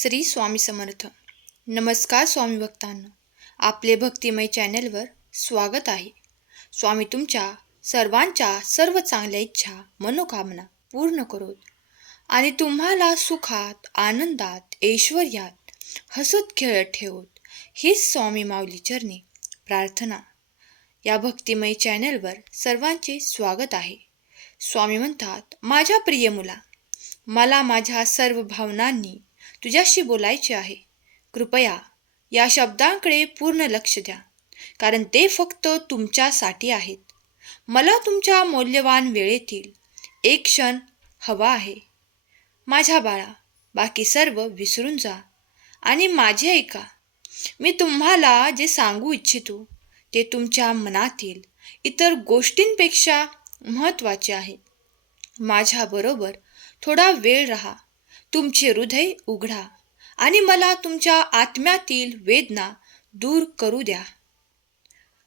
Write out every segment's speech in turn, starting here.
श्री स्वामी समर्थ. नमस्कार स्वामी भक्तांना. आपले भक्तिमय चॅनलवर स्वागत आहे. स्वामी तुमच्या सर्वांच्या सर्व चांगल्या इच्छा मनोकामना पूर्ण करोत. आणि तुम्हाला सुखात आनंदात ऐश्वर्यात हसत खेळत ठेवत हीच स्वामी माऊली चरणी प्रार्थना. या भक्तिमय चॅनलवर सर्वांचे स्वागत आहे. स्वामी म्हणतात माझ्या प्रिय मुला मला माझ्या सर्व भावनांनी तुझ्याशी बोलायचे आहे. कृपया या शब्दांकडे पूर्ण लक्ष द्या. कारण ते फक्त तुमच्यासाठी आहेत. मला तुमच्या मौल्यवान वेळेतील एक क्षण हवा आहे. माझ्या बाळा बाकी सर्व विसरून जा. आणि माझे ऐका. मी तुम्हाला जे सांगू इच्छितो ते तुमच्या मनातील इतर गोष्टींपेक्षा महत्त्वाचे आहे. माझ्याबरोबर थोडा वेळ राहा. तुमचे हृदय उघडा आणि मला तुमच्या आत्म्यातील वेदना दूर करू द्या.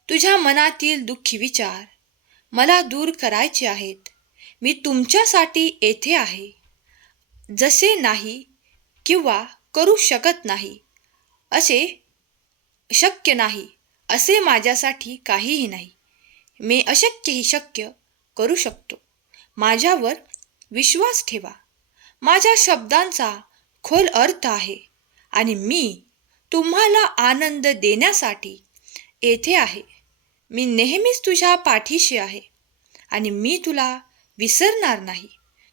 तुझ्या मनातील दुःखी विचार मला दूर करायचे आहेत. मी तुमच्यासाठी येथे आहे. जसे नाही किंवा करू शकत नाही असे शक्य नाही असे माझ्यासाठी काहीही नाही. मी अशक्यही शक्य करू शकतो. माझ्यावर विश्वास ठेवा. माझ्या शब्दांचा खोल अर्थ आहे आणि मी तुम्हाला आनंद देण्यासाठी येथे आहे. मी नेहमीच तुझ्या पाठीशी आहे आणि मी तुला विसरणार नाही.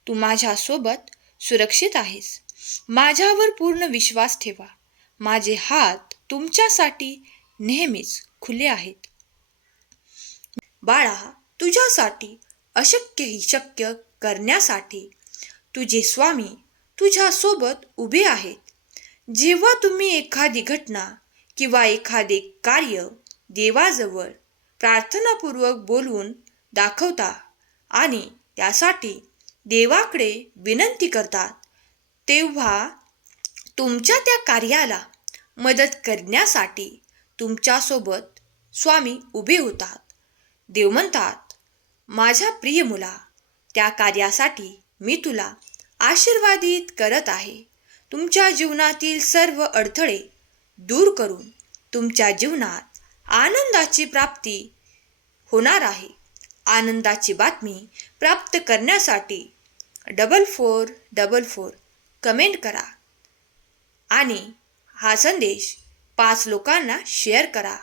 तू माझ्यासोबत सुरक्षित आहेस. माझ्यावर पूर्ण विश्वास ठेवा. माझे हात तुमच्यासाठी नेहमीच खुले आहेत. बाळा तुझ्यासाठी अशक्यही शक्य करण्यासाठी तुझे स्वामी तुझ्यासोबत उभे आहेत. जेव्हा तुम्ही एखादी घटना किंवा एखादे कार्य देवाजवळ प्रार्थनापूर्वक बोलवून दाखवता आणि त्यासाठी देवाकडे विनंती करतात तेव्हा तुमच्या त्या कार्याला मदत करण्यासाठी तुमच्यासोबत स्वामी उभे होतात. देव म्हणतात माझ्या प्रिय मुला त्या कार्यासाठी मी तुला आशीर्वादित करत आहे. तुमच्या जीवनातील सर्व अडथळे दूर करून तुमच्या जीवनात आनंदाची प्राप्ती होणार आहे. आनंदाची बातमी प्राप्त करण्यासाठी double four double four comment करा आणि हा संदेश पाच लोकांना शेअर करा.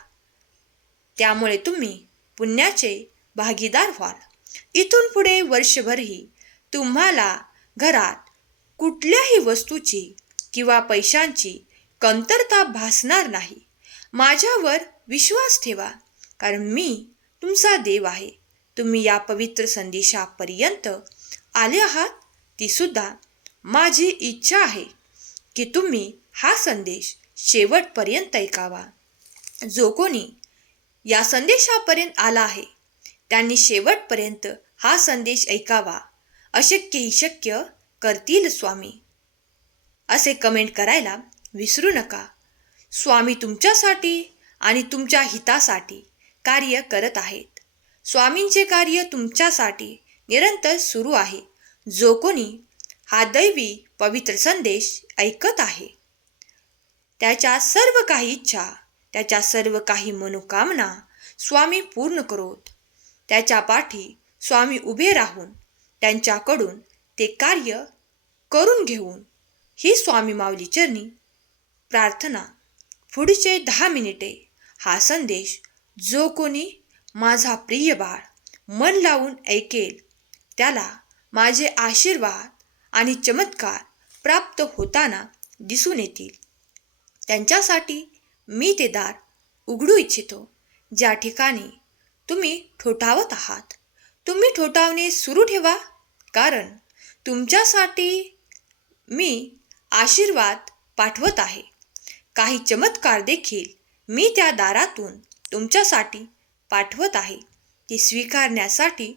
त्यामुळे तुम्ही पुण्याचे भागीदार व्हाल. इथून पुढे वर्षभरही तुम्हाला घरात कुठल्याही वस्तूची किंवा पैशांची कमतरता भासणार नाही. माझ्यावर विश्वास ठेवा कारण मी तुमचा देव आहे. तुम्ही या पवित्र संदेशापर्यंत आले आहात ती सुद्धा माझी इच्छा आहे की तुम्ही हा संदेश शेवटपर्यंत ऐकावा. जो कोणी या संदेशापर्यंत आला आहे त्यांनी शेवटपर्यंत हा संदेश ऐकावा. अशक्यही शक्य करतील स्वामी. असे कमेंट करायला विसरू नका. स्वामी तुमच्यासाठी आणि तुमच्या हितासाठी कार्य करत आहेत. स्वामींचे कार्य तुमच्यासाठी निरंतर सुरू आहे. जो कोणी हा दैवी पवित्र संदेश ऐकत आहे त्याच्या सर्व काही इच्छा त्याच्या सर्व काही मनोकामना स्वामी पूर्ण करोत. त्याच्या पाठी स्वामी उभे राहून त्यांच्याकडून ते कार्य करून घेऊन ही स्वामी माऊली चरणी प्रार्थना पुढचे दहा मिनिटे हा संदेश जो कोणी माझा प्रिय बाळ मन लावून ऐकेल त्याला माझे आशीर्वाद आणि चमत्कार प्राप्त होताना दिसून येतील. त्यांच्यासाठी मी ते दार उघडू इच्छितो. ज्या ठिकाणी तुम्ही ठोठावत आहात तुम्ही ठोठावणे सुरू ठेवा. कारण तुमच्यासाठी मी आशीर्वाद पाठवत आहे. काही चमत्कार देखील मी त्या दारातून तुमच्यासाठी पाठवत आहे. ती स्वीकारण्यासाठी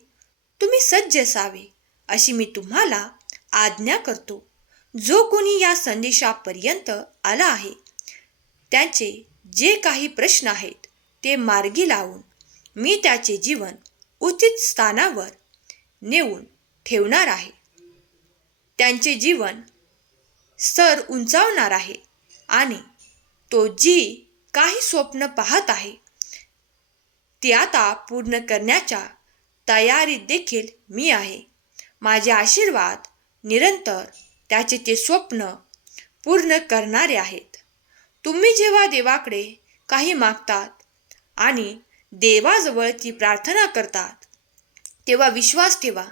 तुम्ही सज्ज असावे अशी मी तुम्हाला आज्ञा करतो. जो कोणी या संदेशापर्यंत आला आहे त्यांचे जे काही प्रश्न आहेत ते मार्गी लावून मी त्याचे जीवन उचित स्थानावर नेऊन ठेवणार आहे. त्यांचे जीवन स्तर उंचावणार आहे आणि तो जी काही स्वप्न पाहत आहे ती आता पूर्ण करण्याच्या तयारीत देखील मी आहे. माझे आशीर्वाद निरंतर त्याचे ते स्वप्न पूर्ण करणारे आहेत. तुम्ही जेव्हा देवाकडे काही मागतात आणि देवाजवळ ती प्रार्थना करतात. तेव्हा विश्वास ठेवा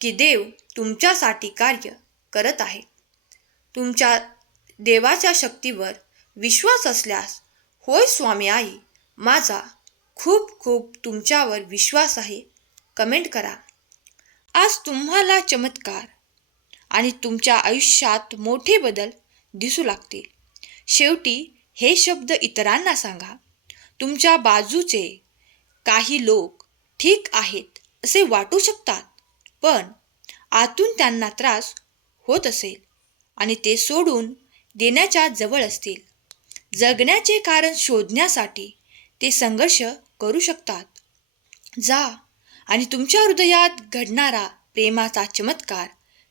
की देव तुमच्यासाठी कार्य करत आहे. तुमच्या देवाच्या शक्तीवर विश्वास असल्यास होय स्वामी आई माझा खूप खूप तुमच्यावर विश्वास आहे. कमेंट करा. आज तुम्हाला चमत्कार आणि तुमच्या आयुष्यात मोठे बदल दिसू लागतील. शेवटी हे शब्द इतरांना सांगा. तुमच्या बाजूचे काही लोक ठीक आहेत असे वाटू शकतात. पण आतून त्यांना त्रास होत असेल आणि ते सोडून देण्याच्या जवळ असतील. जगण्याचे कारण शोधण्यासाठी ते संघर्ष करू शकतात. जा आणि तुमच्या हृदयात घडणारा प्रेमाचा चमत्कार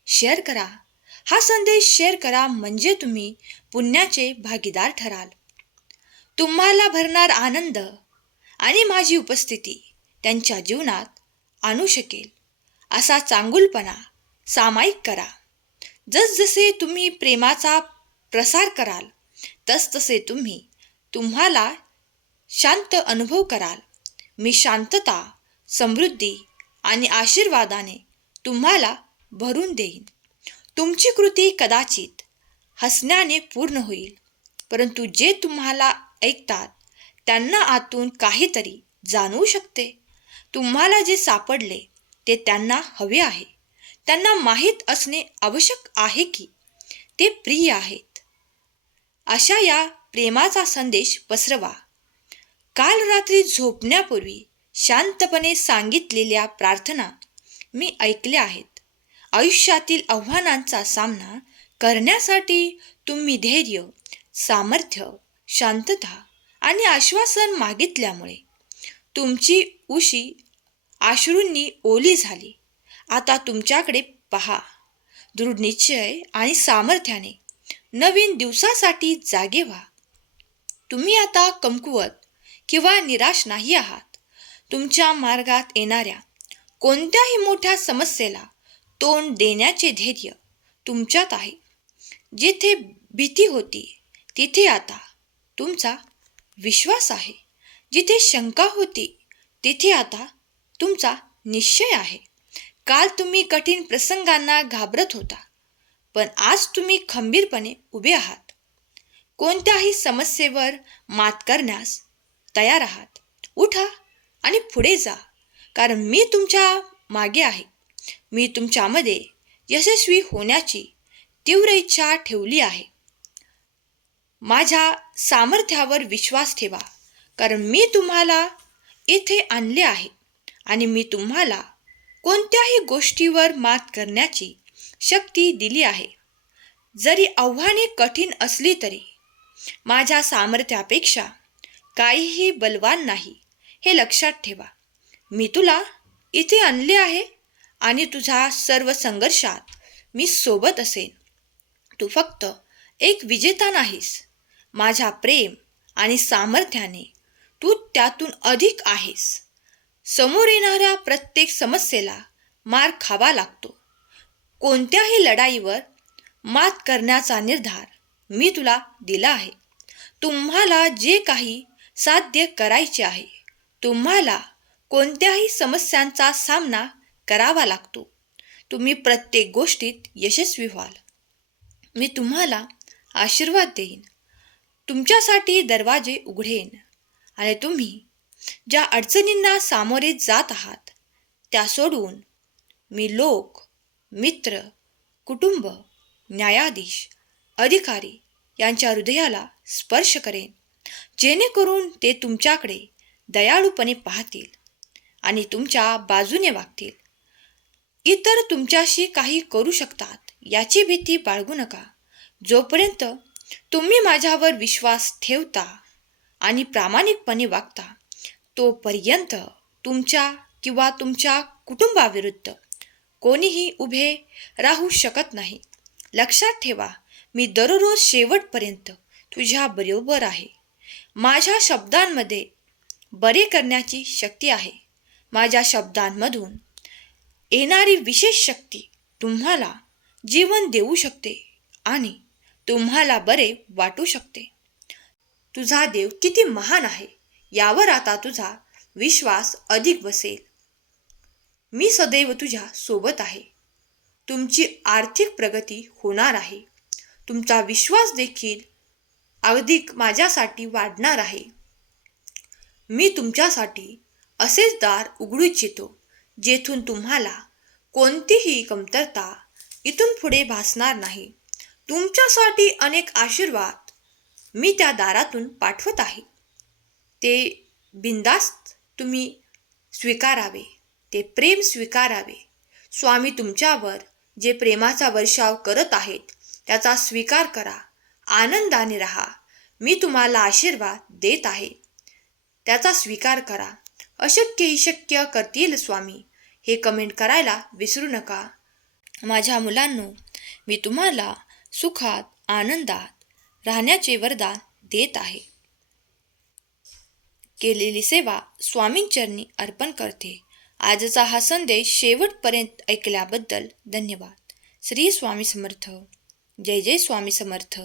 शेअर करा. हा संदेश शेअर करा म्हणजे तुम्ही पुण्याचे भागीदार ठराल. तुम्हाला भरणार आनंद आणि माझी उपस्थिती त्यांच्या जीवनात आणू शकेल. असा चांगुलपणा सामायिक करा. जसजसे तुम्ही प्रेमाचा प्रसार कराल तसतसे तुम्ही तुम्हाला शांत अनुभव कराल. मी शांतता समृद्धी आणि आशीर्वादाने तुम्हाला भरून देईन. तुमची कृती कदाचित हसण्याने पूर्ण होईल परंतु जे तुम्हाला ऐकतात त्यांना आतून काहीतरी जाणवू शकते. तुम्हाला जे सापडले ते त्यांना हवे आहे. त्यांना माहीत असणे आवश्यक आहे की ते प्रिय आहेत. अशा या प्रेमाचा संदेश पसरवा. काल रात्री झोपण्यापूर्वी शांतपणे सांगितलेल्या प्रार्थना मी ऐकल्या आहेत. आयुष्यातील आव्हानांचा सामना करण्यासाठी तुम्ही धैर्य सामर्थ्य शांतता आणि आश्वासन मागितल्यामुळे तुमची उशी आश्रूंनी ओली झाली. आता तुमच्याकडे पहा. दृढ निश्चय आणि सामर्थ्याने नवीन दिवसासाठी जागे व्हा. तुम्ही आता कमकुवत किंवा निराश नाही आहात. तुमच्या मार्गात येणाऱ्या कोणत्याही मोठ्या समस्येला तोंड देण्याचे धैर्य तुमच्यात आहे. जिथे भीती होती तिथे आता तुमचा विश्वास आहे. जिथे शंका होती तिथे आता तुमचा निश्चय आहे. काल तुम्ही कठीण प्रसंगांना घाबरत होता पण आज तुम्ही खंबीरपणे उभे आहात. कोणत्याही समस्येवर मात करण्यास तयार आहात. उठा आणि पुढे जा कारण मी तुमच्या मागे आहे. मी तुमच्यामध्ये यशस्वी होण्याची तीव्र इच्छा ठेवली आहे. माझ्या सामर्थ्यावर विश्वास ठेवा. कारण मी तुम्हाला इथे आणले आहे आणि मी तुम्हाला कोणत्याही गोष्टीवर मात करण्याची शक्ती दिली आहे. जरी आव्हाने कठीण असली तरी माझ्या सामर्थ्यापेक्षा काहीही बलवान नाही हे लक्षात ठेवा. मी तुला इथे आणले आहे आणि तुझ्या सर्व संघर्षात मी सोबत असेन. तू फक्त एक विजेता नाहीस. माझ्या प्रेम आणि सामर्थ्याने तू त्यातून अधिक आहेस. समोर येणाऱ्या प्रत्येक समस्येला मार खावा लागतो. कोणत्याही लढाईवर मात करण्याचा निर्धार मी तुला दिला आहे. तुम्हाला जे काही साध्य करायचे आहे तुम्हाला कोणत्याही समस्यांचा सामना करावा लागतो. तुम्ही प्रत्येक गोष्टीत यशस्वी व्हाल. मी तुम्हाला आशीर्वाद देईन. तुमच्यासाठी दरवाजे उघडेन. आणि तुम्ही ज्या अडचणींना सामोरे जात आहात त्या सोडून मी लोक मित्र कुटुंब न्यायाधीश अधिकारी यांच्या हृदयाला स्पर्श करेन. जेणेकरून ते तुमच्याकडे दयाळूपणे पाहतील आणि तुमच्या बाजूने वागतील. इतर तुमच्याशी काही करू शकतात याची भीती बाळगू नका. जोपर्यंत तुम्ही माझ्यावर विश्वास ठेवता आणि प्रामाणिकपणे वागता तोपर्यंत तुमच्या किंवा तुमच्या कुटुंबाविरुद्ध कोणीही उभे राहू शकत नाही. लक्षात ठेवा मी दररोज शेवटपर्यंत तुझ्याबरोबर आहे. माझ्या शब्दांमध्ये बरे करण्याची शक्ती आहे. माझ्या शब्दांमधून येणारी विशेष शक्ती तुम्हाला जीवन देऊ शकते आणि तुम्हाला बरे वाटू शकते. तुझा देव किती महान आहे यावर आता तुझा विश्वास अधिक बसेल. मी सदैव तुझ्या सोबत आहे. तुमची आर्थिक प्रगती होणार आहे. तुमचा विश्वास देखील अधिक माझ्यासाठी वाढणार आहे. मी तुमच्यासाठी असेच दार उघडू इच्छितो जेथून तुम्हाला कोणतीही कमतरता इथून पुढे भासणार नाही. तुमच्यासाठी अनेक आशीर्वाद मी त्या दारातून पाठवत आहे. ते बिंदास्त तुम्ही स्वीकारावे ते प्रेम स्वीकारावे. स्वामी तुमच्यावर जे प्रेमाचा वर्षाव करत आहेत त्याचा स्वीकार करा आनंदाने राहा. मी तुम्हाला आशीर्वाद देत आहे. त्याचा स्वीकार करा. अशक्य ही शक्य करतील स्वामी. हे कमेंट करायला विसरू नका. माझ्या मुलांनो मी तुम्हाला सुखात आनंदात राहण्याचे वरदान देत आहे. केलेली सेवा स्वामींचरणी अर्पण करते. आजचा हा संदेश शेवटपर्यंत ऐकल्याबद्दल धन्यवाद. श्री स्वामी समर्थ. जय जय स्वामी समर्थ.